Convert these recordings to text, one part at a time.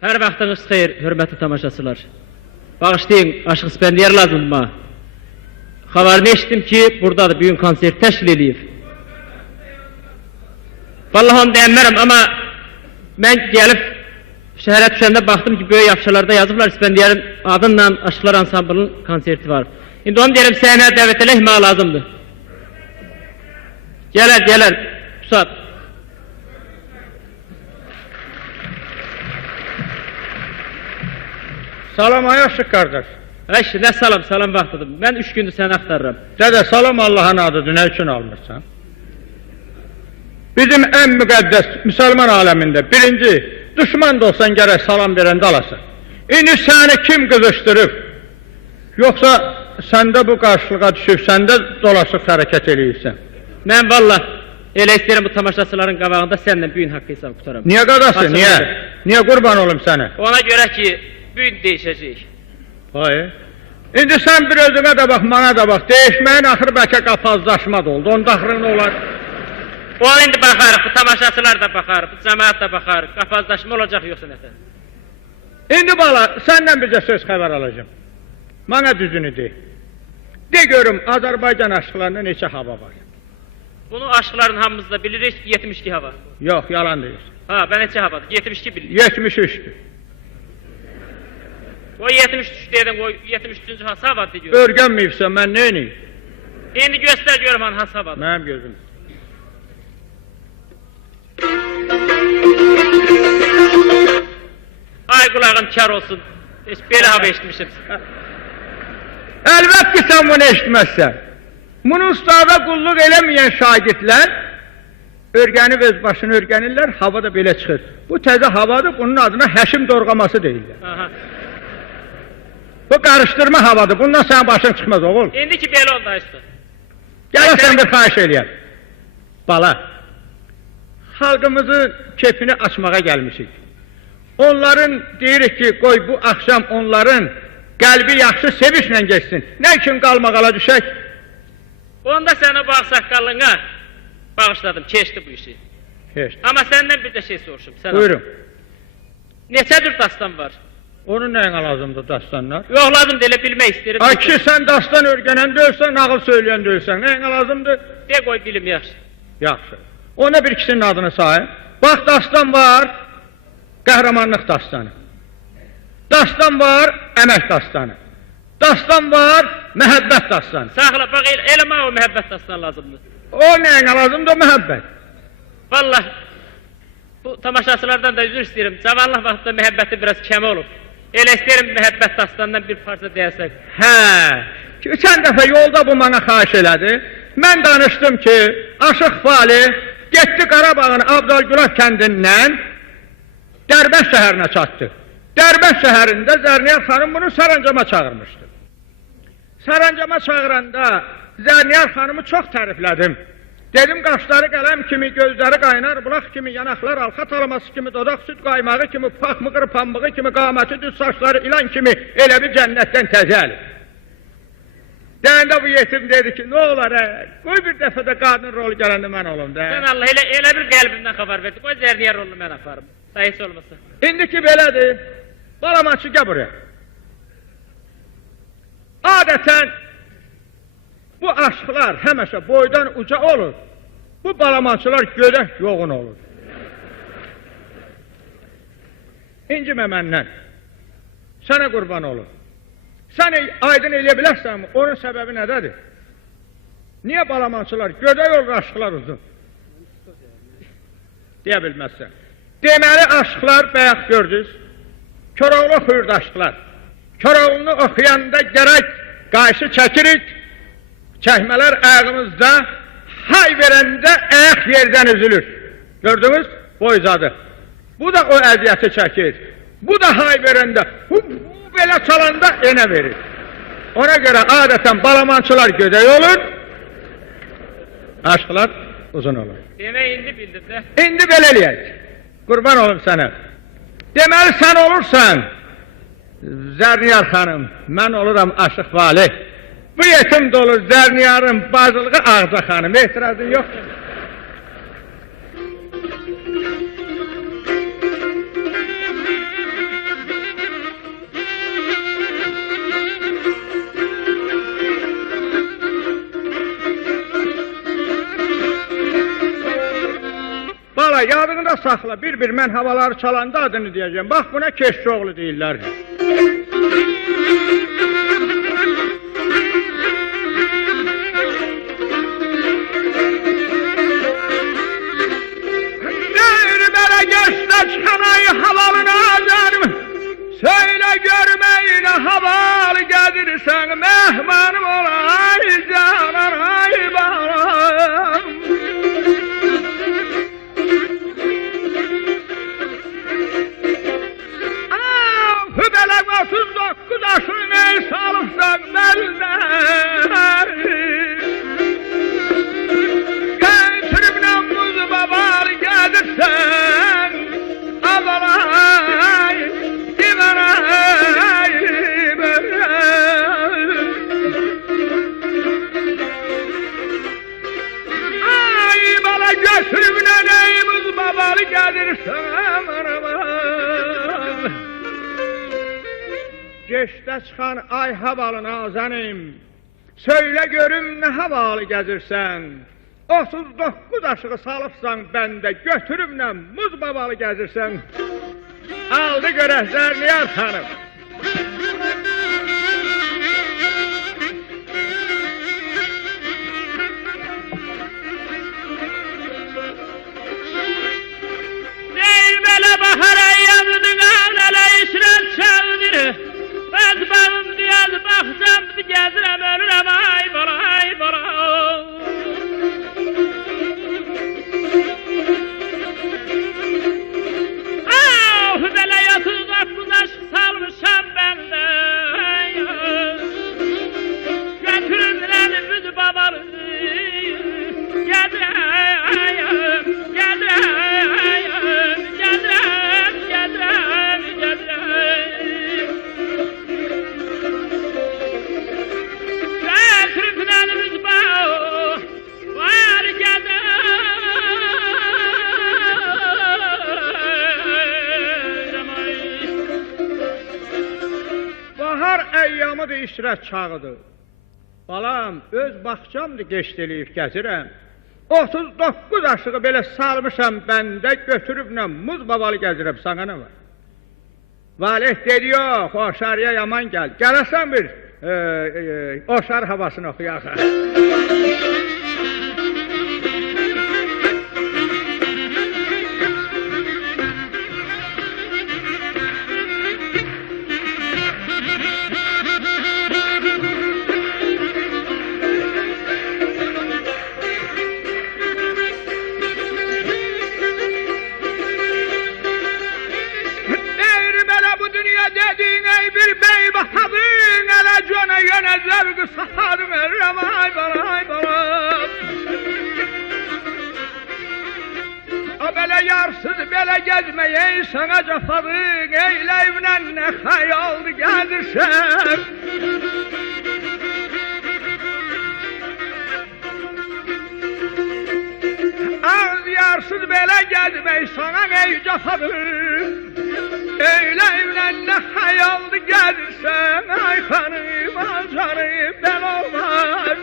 Her vaxtınız xeyir, hürmetli tamaşaçılar. Bağışlayın, Aşıq İspendiyar lazımdır bana. Xabarını eşitdim ki, buradadır, bugün konsert təşkil ediyib. Vallahi onu deyəmərəm, amma mən gəlib şəhərə düşəndə baxdım ki, böyük afişalarda yazıblar, İspendiyarın adınla Aşıqlar Ansamblının konserti var. İndi onu deyirəm, səhnəyə dəvət eləmək mənə lazımdır. Gələr, Pusat. Salam Aşıq qardaş. Əşi, nə salam vaxtıdır. Mən 3 gündür səni axtarıram. Dədə, salam Allah'ın adıdır, nə üçün almırsan? Bizim ən müqəddəs müsəlman aləmində birinci, düşman da olsan gərək salam verəndə alasan. İndi səni kim qızışdırıb? Yoxsa səndə bu qarşılığa düşüb, səndə dolaşıq hərəkət eləyirsən? Mən valla elə istəyirəm bu tamaşaçıların qabağında səndən büyün haqqı hesab qutaram. Niyə qadası, niyə? Niyə qurban olum sənə? Ona görə ki, büyün değişəcək. Hayır. İndi sən bir özünə də bax, mana da bax, değişməyin axırı bəlkə qafazlaşma da oldu, onda axırı nə olar? O indi baxarıq, bu tamaşaçılar da baxar, bu cəmaat da baxar, qafazlaşma olacaq yoxsa nəsə? İndi bala, səndən bircə söz xəbər alacağım. Mana düzünü de. De görüm, Azərbaycan aşıqlarında neçə hava var? Bunu aşıqların hamımızda bilirik, 72 hava. Yox, yalan deyir. Ha, ben neçə havadır? 72 bilirik. 73'tür. O 73 dedim, o 73-cü hansı havadır diyor. Örgənməyibsən, mən neyniyim? İndi göstər görüm hansı havadır. Mənim gözüm. Ay qulağın kar olsun. Heç belə hava eşitmişim. Əlbət ki, sən bunu eşitməzsən. Bunu ustada qulluq eləməyən şagirdlər örgənib öz başını örgənirlər, hava da belə çıxır. Bu təzə havadır, bunun adına həşim dorğaması deyirlər. Aha. Bu qarışdırma havadır, bundan sənin başın çıxmaz oğul. İndi ki belə oldu işte. Gələsən bir xahiş eləyər. Bala, xalqımızın keyfini açmağa gəlmişik. Onların deyirik ki, qoy bu axşam onların qəlbi yaxşı sevinçlə geçsin. Nə üçün qalmaqala düşək? Onda sənə bu ağsaqqallığına bağışladım, keçdi bu işi. Keçdi. Amma səndən bir də şey soruşum. Buyurun. Neçədir dastan var? Onun nəyinə lazımdır dastanlar? Yox, lazım da elə bilmək istəyirəm. Ay ki, sən dastan örgənən deyilsən, nağıl söyləyən deyilsən. Nəyinə lazımdır? De qoy bilim yaxşı. Yaxşı. Ona bir ikisinin adını say. Bax, dastan var, qəhrəmanlıq dastanı. Dastan var, əmək dastanı. Dastan var, məhəbbət dastanı. Saxla, bax, eləmə o məhəbbət dastan lazımdır. O nəyinə lazımdır, o məhəbbət. Vallahi, bu tamaşaçılardan da üzr istəyirəm. Cavanlıq vaxtında məhəbbəti biraz kəmə olub. Elə istəyirəm məhəbbət dastanından bir parça deyəsək. Hə, keçən dəfə yolda bu mənə xahiş elədi. Mən danışdım ki, Aşıq Fali getdi Qarabağın Abdülgülaf kəndindən Dərbənd şəhərinə çatdı. Dərbənd şəhərində Zərniyar xanım bunu Sarancama çağırmışdı. Sarancama çağıranda Zərniyar xanımı çox təriflədim. Dedim, qaşları qələm kimi, gözləri qaynar, bulaq kimi, yanaqlar alxa talaması kimi, dodaq süt qaymağı kimi, paxmıqır pambığı kimi, qaməti düz saçları ilan kimi, elə bir cənnətdən təzəli. Deyəndə bu yetim dedi ki, nə olar qoy bir dəfə də qadın rolu gələndə mən olum da. Sən Allah, elə bir qəlbimdən xəbər verdi, qoy Zərniyar rolunu mən aparım. Sayısı olmasa. İndiki belədir, balamaçı gəl buraya. Adətən, bu aşıqlar həməşə boydan uca olur, bu balamançılar görək yoğun olur. İncimə məndən, sənə qurban olur. Sən aydın eləyə bilərsən, onun səbəbi nədədir? Niyə balamançılar görək olur, aşıqlar uzun? Deyə bilməzsən. Deməli, aşıqlar bəyək gördünüz, Koroğlu oxuyurdu aşıqlar. Koroğlunu oxuyanda gərək qayşı çəkirik, çəkmələr ayağımızda, hay verəndə ayaq yerdən üzülür. Gördünüz? Boyzadı. Bu da o əziyyəti çəkir. Bu da hay verəndə, bu belə çalanda enə verir. Ona görə adətən balamançılar gödək olur, aşıqlar uzun olur. Demək, indi bildin də. İndi belə eləyək. Qurban olum sənə. Deməli, sən olursan, Zərniyar xanım, mən oluram Aşıq Vali. Bu yetim də olur Zərniyarın bacılığı Ağca xanım, etirazın yox. Bala, yadında saxla, bir mən havaları çalanda adını deyəcəm. Bax, buna Keşçioğlu deyirlər. Deyir belə geçdə çıxan ay havalına azarım, söyle görmeyine havalı gedirsən, mehmanım olay canan ay balam. Belə 39 yaşını salıbsan məndən, Gətiriblə buz babalı gedirsən, avalay, imanay, imanay. Ay bala götürüblə ey buz babalı gedirsən, aman. Geçdə çıxan ay havalı nazanim, söyle görüm ne havalı gezirsən. 39 aşığı salıbsan bəndə, götürümlə muz babalı gezirsən. Aldı görəklər Niyar xanım. Ney belə bahara yazdın ağlalə işrel çağdır. Bəz bağım diyaz baxsam gəzirəm ölürəm ay bala ay bala. Ah belə yatıq qapıdaş salmışam bəndə. Götürürlər biz babalı. Gədirəm, gədirəm, gədirəm, gədirəm, gədirəm. Bahar əyyamıdır, işrət çağıdır. Balam, öz baxcamdır, geçdeliyib gəzirəm. 39 aşığı belə salmışam bəndə, götürüblə muz babalı gəzirəm, sana nə var? Valih dedi, yox, oşarıya yaman gəl. Gələsən bir oşar havasını oxuyaq. Zevk sahadım errem ay bala ay bala. O belə yarsız belə gezmeyi sana cafadık, eylevlə ne hayaldı gelirsen. Az yarsız belə gezmeyi sana ey cafadık, eylevlə ne hayaldı gelirsen. Ay hanım ay canım ben olmaz.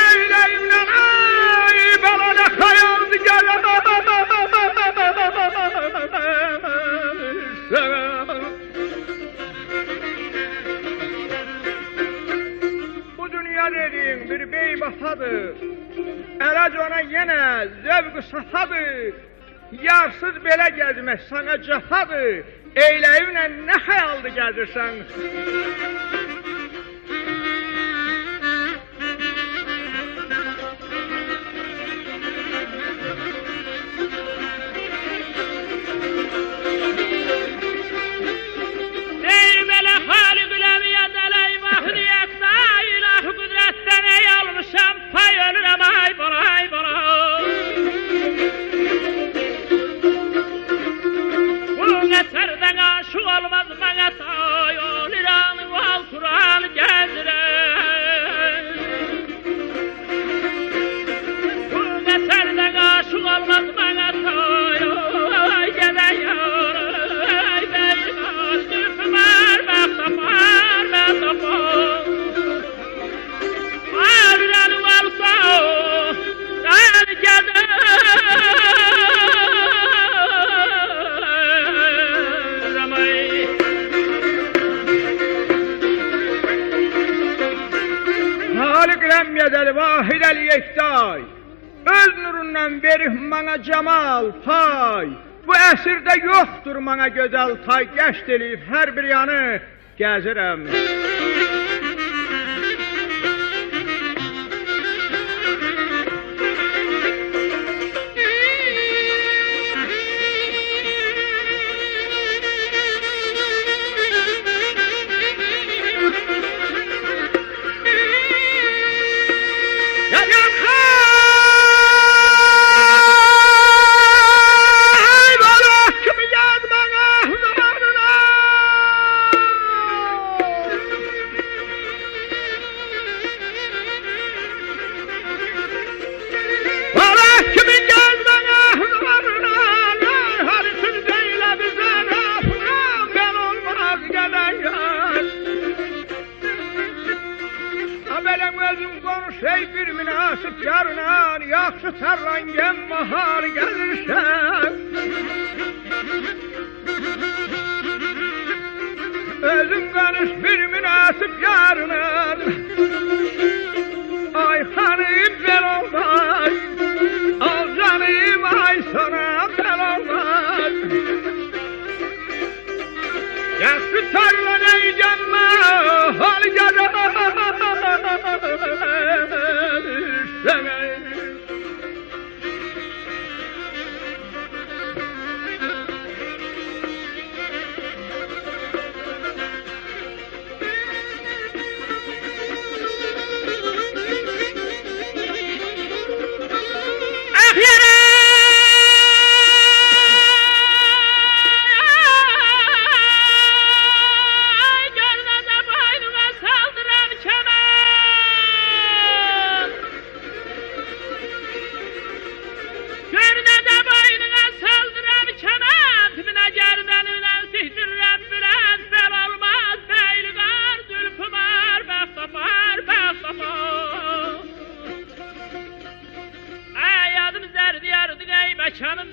Eyleyimle ay bana ne hayaldı gelirsen. Bu dünya dediğin bir beybahadır. Elac ona yine zevk-ı safadır. Yarsız belə gezmək sana cafadır. Eyləyimlə nə hayaldı gəzirsən? Ey belə Xaliq Ləmiyyət əley mahdiyət da ilah qüdrətdən ey almışam pay ölürəm ay bala ay bala. Bu nətərdən aşıq olmaz mənə tay ol İranın altı Deyirəm verib mənə camal pay, bu əsrdə yoxdur mənə gözəl tay, gəşt eləyib hər bir yanı gəzirəm. Şey bir münasip yarınan, yaxşı tərlangən mahar gəlirsən. Özün qanış bir münasip yarınan, ay xanım bel olmaz, al canım ay sana bel olmaz. Yaxşı tərlangən mahar gəlirsən. Canım